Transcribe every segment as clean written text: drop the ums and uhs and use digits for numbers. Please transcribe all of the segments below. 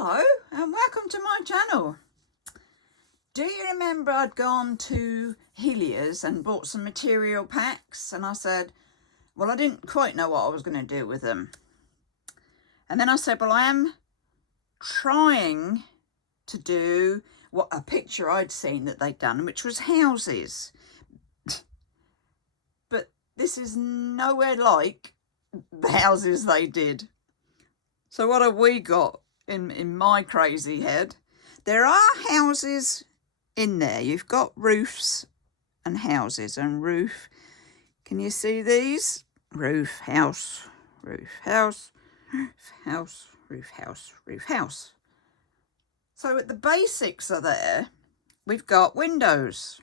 Hello and welcome to my channel. Do you remember I'd gone to Helia's and bought some material packs, and I said, well, I didn't quite know what I was going to do with them. And then I said, well, I am trying to do what a picture I'd seen that they'd done, which was houses. But this is nowhere like the houses they did. So what have we got in my crazy head? There are houses in there. You've got roofs and houses and roof. Can you see these? Roof, house, roof, house, roof, house, roof, house, roof, house. So the basics are there. We've got windows,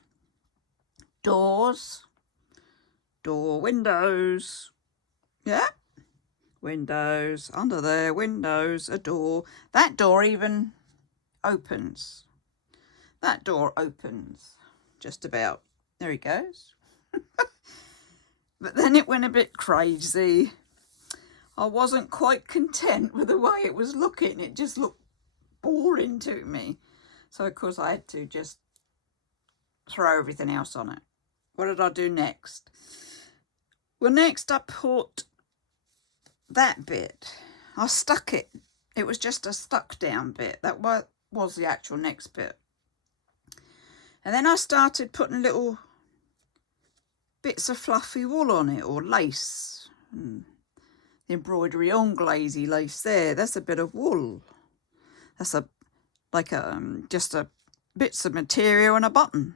doors, door, windows, yeah, windows, under there, windows, a door. That door even opens. That door opens, just about. There he goes. But then it went a bit crazy. I wasn't quite content with the way it was looking. It just looked boring to me. So, of course, I had to just throw everything else on it. What did I do next? Well, next I put that bit. I stuck it. It was just a stuck down bit. That was the actual next bit. And then I started putting little bits of fluffy wool on it, or lace. And the embroidery on glazy lace there, that's a bit of wool. That's just a bits of material and a button.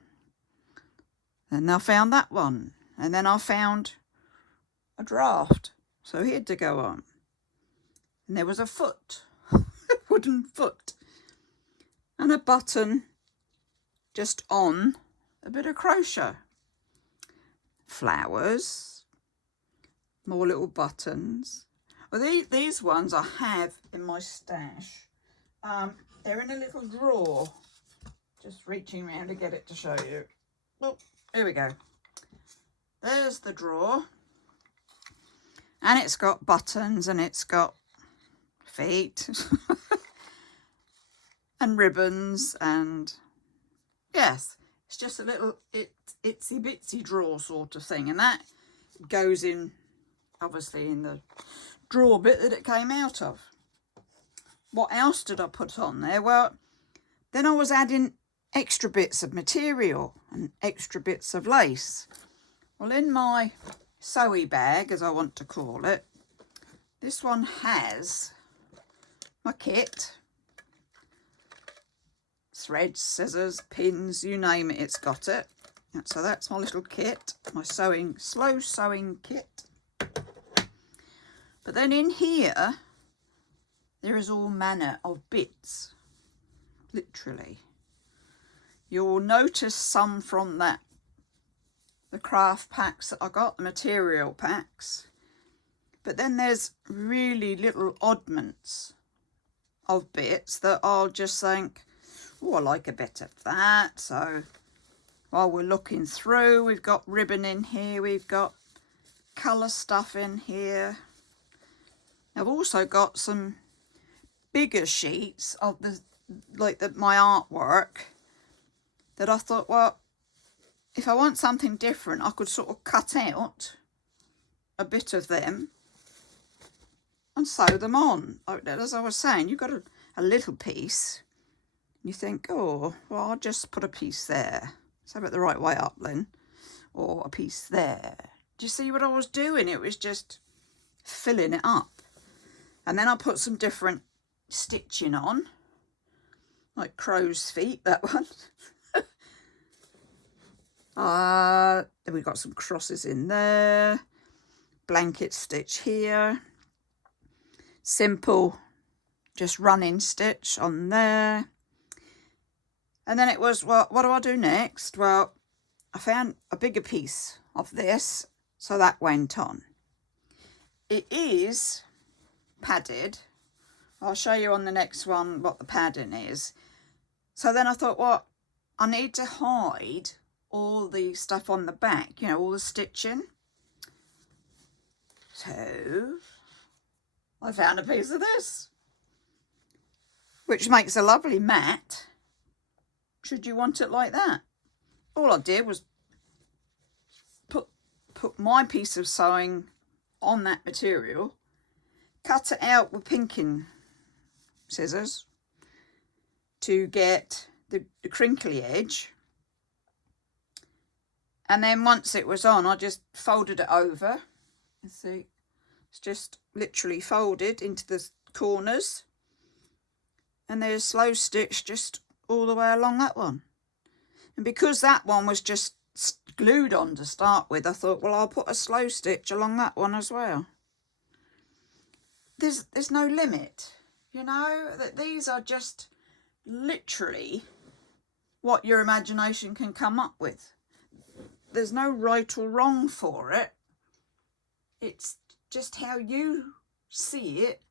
And I found that one. And then I found a draft. So he had to go on. And there was a foot, a wooden foot. And a button just on a bit of crochet. Flowers. More little buttons. Well, these ones I have in my stash. They're in a little drawer. Just reaching around to get it to show you. Oh, here we go. There's the drawer. And it's got buttons and it's got feet. And ribbons, and yes, it's just a little itsy bitsy drawer sort of thing. And that goes in, obviously, in the drawer bit that it came out of. What else did I put on there? Well, then I was adding extra bits of material and extra bits of lace. Well, in my sewy bag, as I want to call it, this one has my kit. Threads, scissors, pins, you name it, it's got it. So that's my little kit, my slow sewing kit. But then in here, there is all manner of bits, literally. You'll notice some from the craft packs that I got, the material packs. But then there's really little oddments of bits that I'll just think, oh, I like a bit of that. So while we're looking through, we've got ribbon in here, we've got colour stuff in here. I've also got some bigger sheets of my artwork that I thought, well, if I want something different, I could sort of cut out a bit of them and sew them on. As I was saying, you've got a little piece. You think, oh, well, I'll just put a piece there. So it the right way up then. Or a piece there. Do you see what I was doing? It was just filling it up. And then I put some different stitching on. Like crow's feet, that one. Then we've got some crosses in there. Blanket stitch here. Simple, just running stitch on there. And then it was, well, what do I do next? Well, I found a bigger piece of this, so that went on. It is padded. I'll show you on the next one what the padding is. So then I thought, well, I need to hide all the stuff on the back, all the stitching. So I found a piece of this. which makes a lovely mat should you want it like that. All I did was put my piece of sewing on that material, cut it out with pinking scissors to get the crinkly edge, and then once it was on, I just folded it over. You see, it's just literally folded into the corners, and there's slow stitch just all the way along that one. And because that one was just glued on to start with, I thought, well, I'll put a slow stitch along that one as well. There's no limit, you know, that these are just literally what your imagination can come up with. There's no right or wrong for it. It's just how you see it,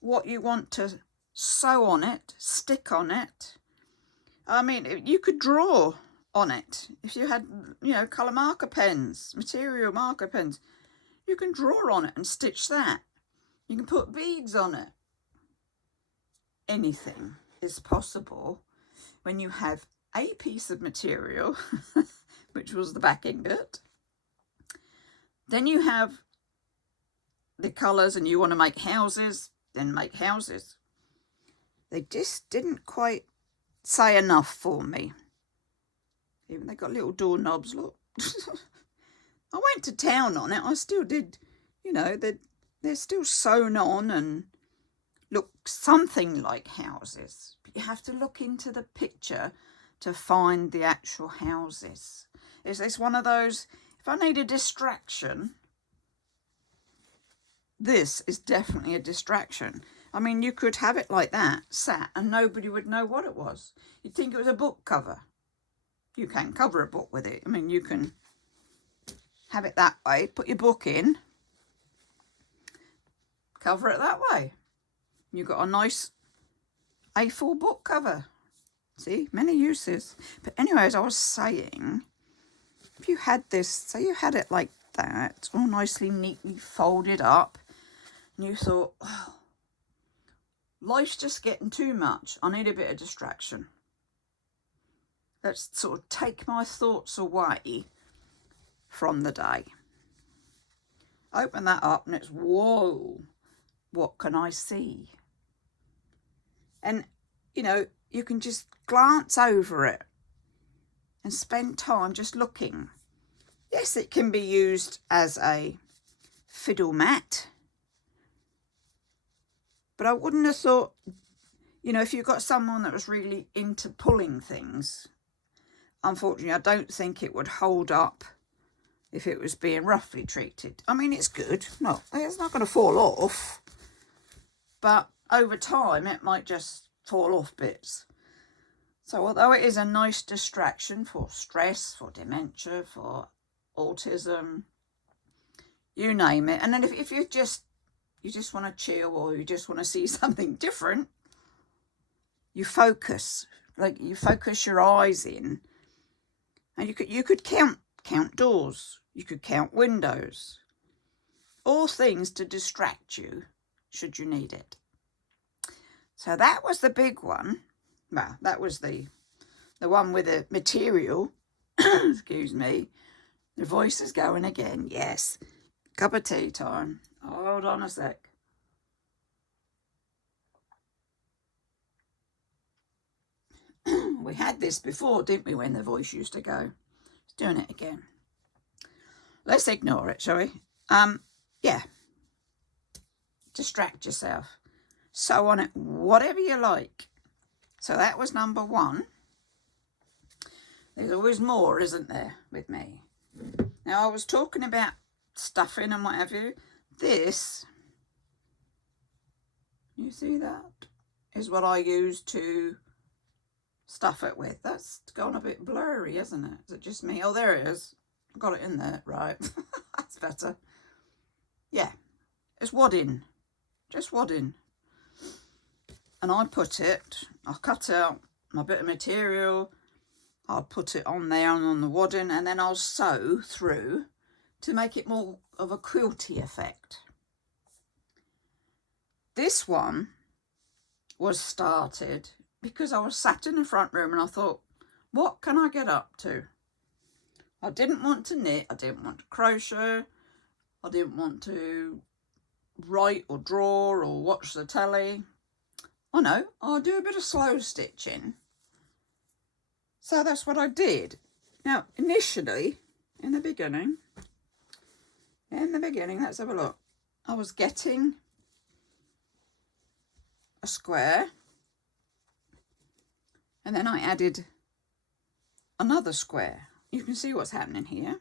what you want to sew on it, stick on it. I mean, you could draw on it. If you had, you know, colour marker pens, material marker pens, you can draw on it and stitch that. You can put beads on it. Anything is possible when you have a piece of material, which was the backing bit. Then you have the colours and you want to make houses, then make houses. They just didn't quite say enough for me. Even they got little doorknobs, look. I went to town on it. I still did, you know, they're still sewn on and look something like houses. But you have to look into the picture to find the actual houses. It's one of those, if I need a distraction, this is definitely a distraction. I mean, you could have it like that, sat, and nobody would know what it was. You'd think it was a book cover. You can cover a book with it. I mean, you can have it that way, put your book in, cover it that way. You've got a nice A4 book cover. See, many uses. But anyway, as I was saying, if you had this, say you had it like that, all nicely, neatly folded up, and you thought, oh, life's just getting too much. I need a bit of distraction. Let's sort of take my thoughts away from the day. Open that up and it's, whoa, what can I see? And, you know, you can just glance over it and spend time just looking. Yes, it can be used as a fiddle mat. But I wouldn't have thought, you know, if you've got someone that was really into pulling things, unfortunately, I don't think it would hold up if it was being roughly treated. I mean, it's good. No, it's not going to fall off. But over time, it might just fall off bits. So although it is a nice distraction for stress, for dementia, for autism, you name it. And then if you just want to chill or you just want to see something different, you focus. Like you focus your eyes in. And you could count doors, you could count windows, all things to distract you should you need it. So that was the big one. Well, that was the one with the material. Excuse me. The voice is going again. Yes. Cup of tea time. Hold on a sec. We had this before, didn't we, when the voice used to go? It's doing it again. Let's ignore it, shall we? Yeah. Distract yourself. Sew on it whatever you like. So that was number one. There's always more, isn't there, with me? Now, I was talking about stuffing and what have you. This, you see that, is what I use to stuff it with. That's gone a bit blurry, isn't it? Is it just me? Oh, there it is. I've got it in there. Right. That's better. Yeah. It's wadding. Just wadding. And I I'll cut out my bit of material. I'll put it on there and on the wadding, and then I'll sew through to make it more of a quilty effect. This one was started because I was sat in the front room and I thought, what can I get up to? I didn't want to knit, I didn't want to crochet, I didn't want to write or draw or watch the telly. I know, I'll do a bit of slow stitching. So that's what I did. Now, initially, in the beginning, let's have a look. I was getting a square, and then I added another square. You can see what's happening here.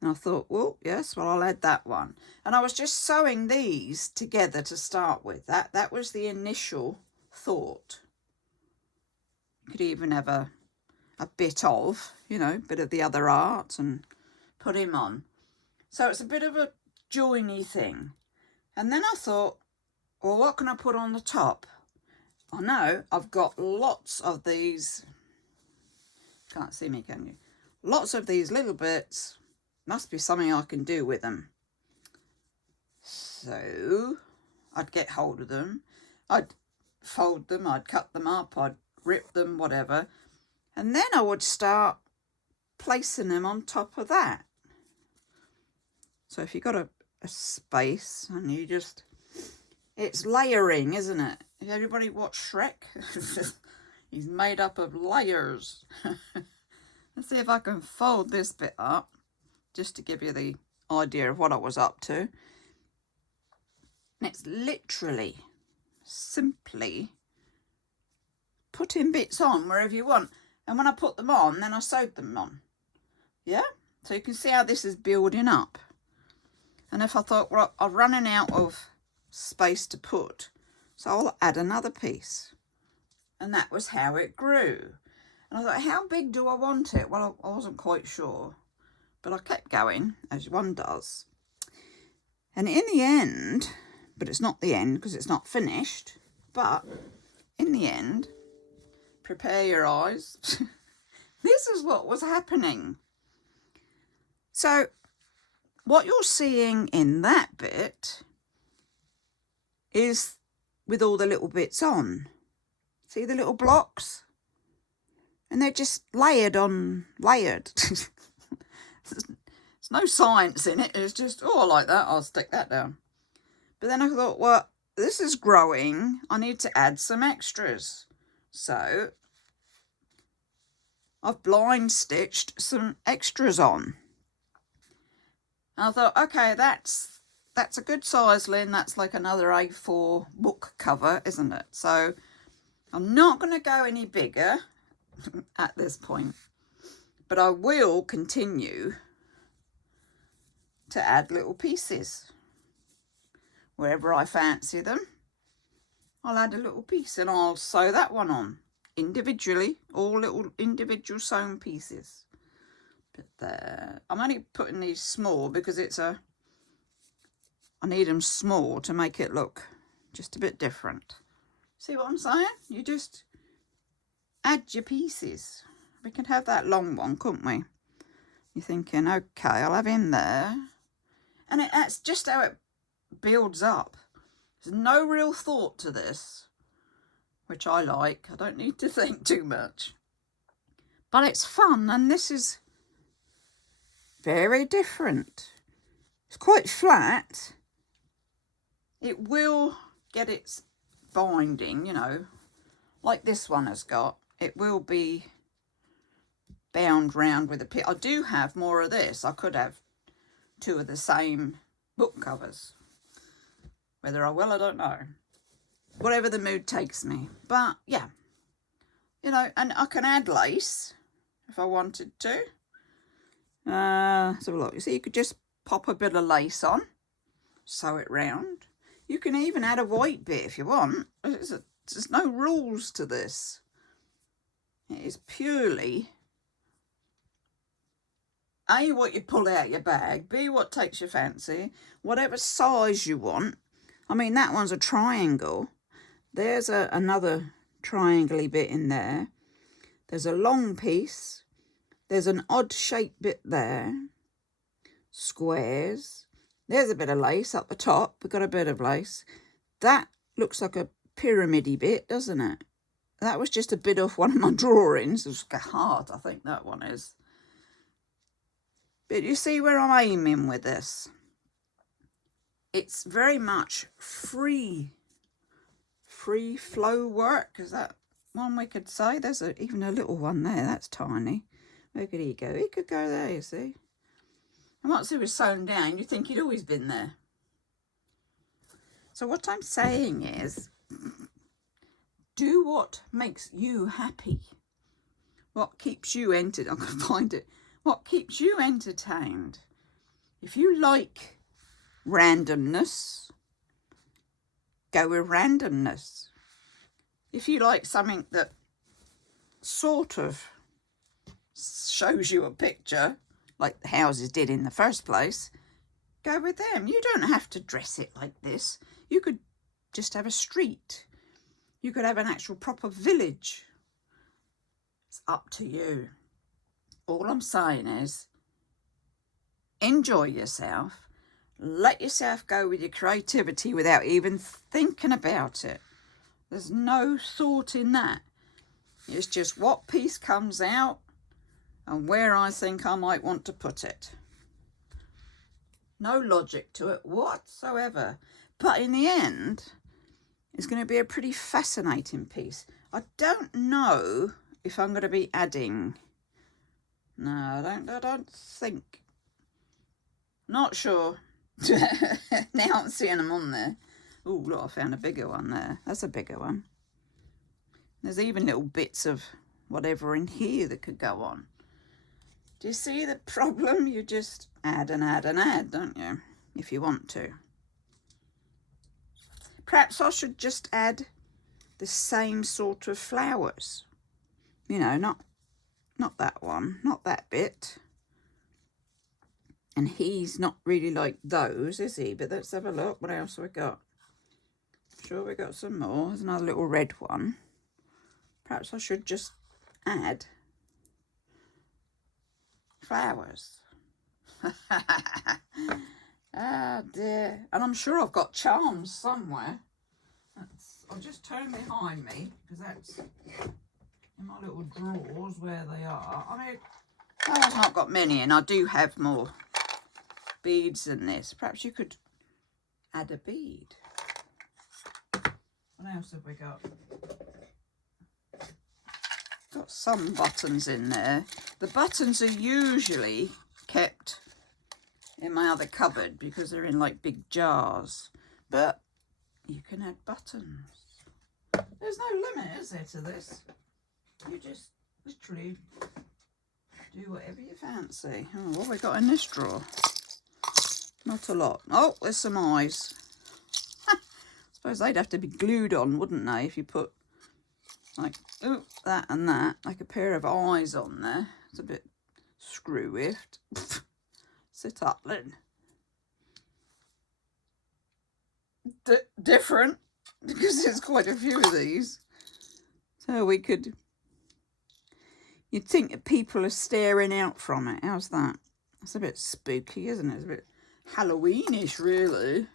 And I thought, well, yes, well, I'll add that one. And I was just sewing these together to start with. That was the initial thought. You could even have a bit of, you know, bit of the other art and put him on. So it's a bit of a joiny thing. And then I thought, well, what can I put on the top? I know I've got lots of these. Can't see me, can you? Lots of these little bits. Must be something I can do with them. So I'd get hold of them. I'd fold them. I'd cut them up. I'd rip them, whatever. And then I would start placing them on top of that. So if you've got a space and you just, it's layering, isn't it? If everybody watch Shrek, he's made up of layers. Let's see if I can fold this bit up, just to give you the idea of what I was up to. And it's literally, simply putting bits on wherever you want. And when I put them on, then I sewed them on. Yeah? So you can see how this is building up. And if I thought, well, I'm running out of space to put, so I'll add another piece. And that was how it grew. And I thought, how big do I want it? Well, I wasn't quite sure. But I kept going, as one does. And in the end, but it's not the end because it's not finished, but in the end, prepare your eyes. This is what was happening. So what you're seeing in that bit is with all the little bits on. See the little blocks? And they're just layered on layered. There's no science in it. It's just, oh, I like that. I'll stick that down. But then I thought, well, this is growing. I need to add some extras. So I've blind stitched some extras on. And I thought, okay, that's a good size, Lynn. That's like another A4 book cover, isn't it? So I'm not going to go any bigger at this point. But I will continue to add little pieces. Wherever I fancy them, I'll add a little piece and I'll sew that one on individually, all little individual sewn pieces. But there, I'm only putting these small because I need them small to make it look just a bit different. See what I'm saying? You just add your pieces. We could have that long one, couldn't we? You're thinking, okay, I'll have him there. And that's just how it builds up. There's no real thought to this, which I like. I don't need to think too much. But it's fun, and this is very different. It's quite flat. It will get its binding, you know, like this one has got. It will be bound round with a pin. I do have more of this. I could have two of the same book covers. Whether I will, I don't know. Whatever the mood takes me. But yeah, you know, and I can add lace if I wanted to. Let's have a look. You see, you could just pop a bit of lace on, sew it round. You can even add a white bit if you want. There's no rules to this. It is purely A, what you pull out your bag, B, what takes your fancy, whatever size you want. I mean, that one's a triangle. There's another triangle-y bit in there. There's a long piece. There's an odd-shaped bit there. Squares. There's a bit of lace up the top. We've got a bit of lace. That looks like a pyramid-y bit, doesn't it? That was just a bit off one of my drawings. It was hard, I think that one is. But you see where I'm aiming with this? It's very much free flow work. Is that one we could say? There's even a little one there. That's tiny. Where could he go? He could go there, you see. And once it was sewn down, you'd think he'd always been there. So what I'm saying is, do what makes you happy. What keeps you entertained. I can find it. What keeps you entertained. If you like randomness, go with randomness. If you like something that sort of shows you a picture, like the houses did in the first place, go with them. You don't have to dress it like this. You could just have a street. You could have an actual proper village. It's up to you. All I'm saying is, enjoy yourself. Let yourself go with your creativity without even thinking about it. There's no thought in that. It's just what piece comes out and where I think I might want to put it. No logic to it whatsoever. But in the end, it's going to be a pretty fascinating piece. I don't know if I'm going to be adding... No, I don't think. Not sure. Now I'm seeing them on there. Oh, look, I found a bigger one there. That's a bigger one. There's even little bits of whatever in here that could go on. Do you see the problem? You just add and add and add, don't you? If you want to. Perhaps I should just add the same sort of flowers. You know, not that one, not that bit. And he's not really like those, is he? But let's have a look. What else have we got? Sure, we got some more. There's another little red one. Perhaps I should just add flowers. Ah, dear. And I'm sure I've got charms somewhere. I'll just turn behind me, because that's in my little drawers where they are. I mean, I've not got many, and I do have more beads than this. Perhaps you could add a bead. What else have we got? Got some buttons in there. The buttons are usually kept in my other cupboard because they're in like big jars. But you can add buttons. There's no limit, is there, to this? You just literally do whatever you fancy. Oh, what have we got in this drawer? Not a lot. Oh, there's some eyes. Suppose they'd have to be glued on, wouldn't they, if you put like that and that, like a pair of eyes on there. It's a bit screw-whiffed. Sit up then. Different, because there's quite a few of these. So we could... You'd think that people are staring out from it. How's that? It's a bit spooky, isn't it? It's a bit Halloweenish, really.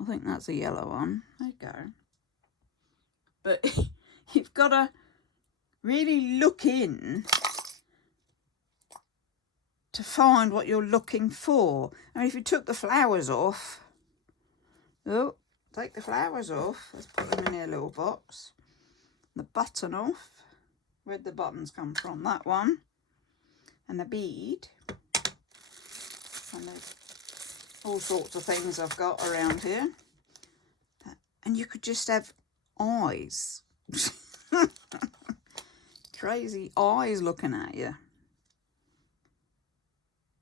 I think that's a yellow one. There you go. But you've got to really look in to find what you're looking for. I mean, if you took the flowers off... Oh, take the flowers off. Let's put them in a little box. The button off. Where'd the buttons come from? That one. And the bead. And there's all sorts of things I've got around here. And you could just have eyes. Crazy eyes looking at you.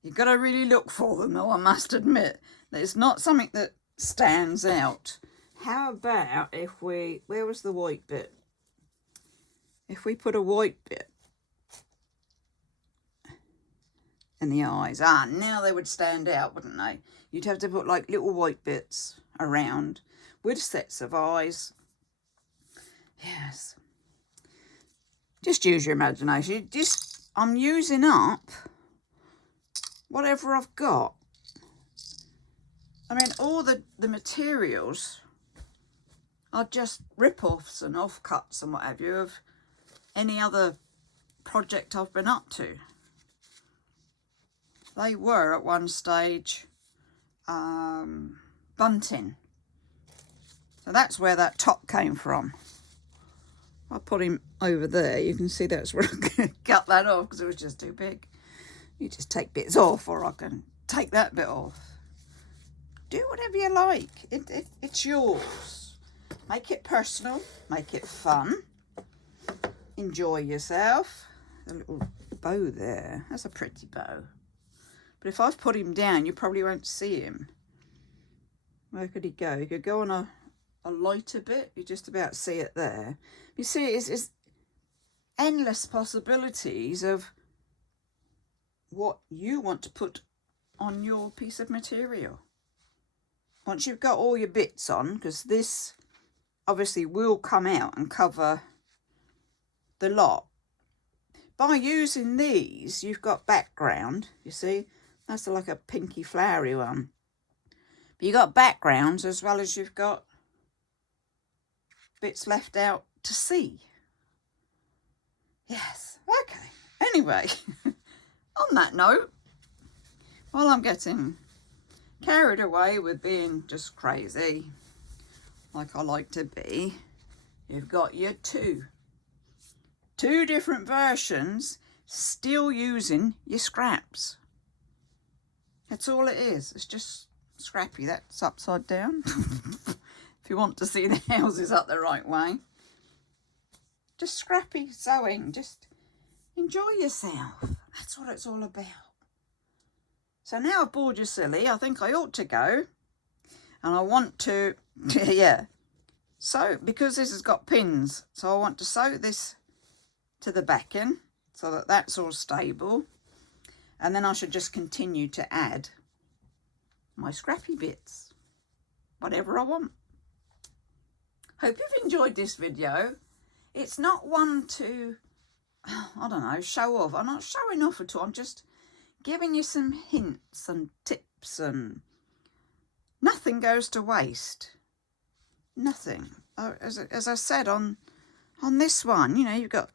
You've got to really look for them, though, I must admit. It's not something that stands out. How about if we... Where was the white bit? If we put a white bit in the eyes. Ah, now they would stand out, wouldn't they? You'd have to put like little white bits around with sets of eyes. Yes. Just use your imagination. I'm using up whatever I've got. I mean, all the materials are just rip-offs and off-cuts and what have you of any other project I've been up to. They were at one stage bunting. So that's where that top came from. I put him over there. You can see that's where I'm going to cut that off because it was just too big. You just take bits off, or I can take that bit off. Do whatever you like. It's yours. Make it personal. Make it fun. Enjoy yourself. A little bow there. That's a pretty bow. But if I've put him down, you probably won't see him. Where could he go? He could go on a lighter bit. You just about see it there. You see, it's endless possibilities of what you want to put on your piece of material. Once you've got all your bits on, because this obviously will come out and cover the lot. By using these, you've got background, you see. That's like a pinky flowery one. But you've got backgrounds as well as you've got bits left out to see. Yes, okay. Anyway, on that note, while I'm getting carried away with being just crazy, like I like to be, you've got your two different versions, still using your scraps. That's all it is. It's just scrappy. That's upside down. If you want to see the houses up the right way. Just scrappy sewing. Just enjoy yourself. That's what it's all about. So now I've bored you silly, I think I ought to go. And I want to, yeah. So, because this has got pins, so I want to sew this to the backing so that that's all stable. And then I should just continue to add my scrappy bits, whatever I want. Hope you've enjoyed this video. It's not one to, I don't know, show off. I'm not showing off at all. I'm just giving you some hints and tips, and nothing goes to waste. Nothing. As I said on this one, you know, you've got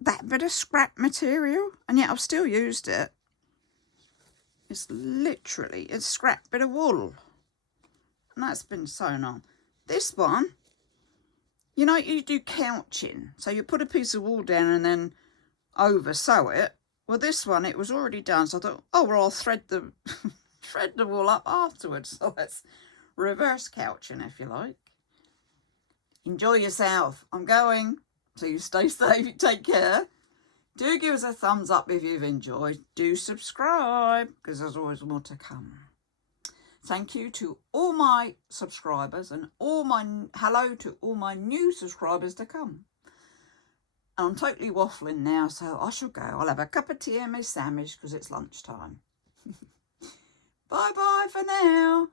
that bit of scrap material, and yet I've still used it. It's literally, it's scrap bit of wool, and that's been sewn on. This one, you know, you do couching, so you put a piece of wool down and then over sew it. Well, this one, it was already done, so I thought, oh well, I'll thread the thread the wool up afterwards. So that's reverse couching, if you like. Enjoy yourself. I'm going, so you stay safe, you take care. Do give us a thumbs up if you've enjoyed. Do subscribe, because there's always more to come. Thank you to all my subscribers, and hello to all my new subscribers to come. And I'm totally waffling now, so I shall go. I'll have a cup of tea and my sandwich because it's lunchtime. Bye-bye for now.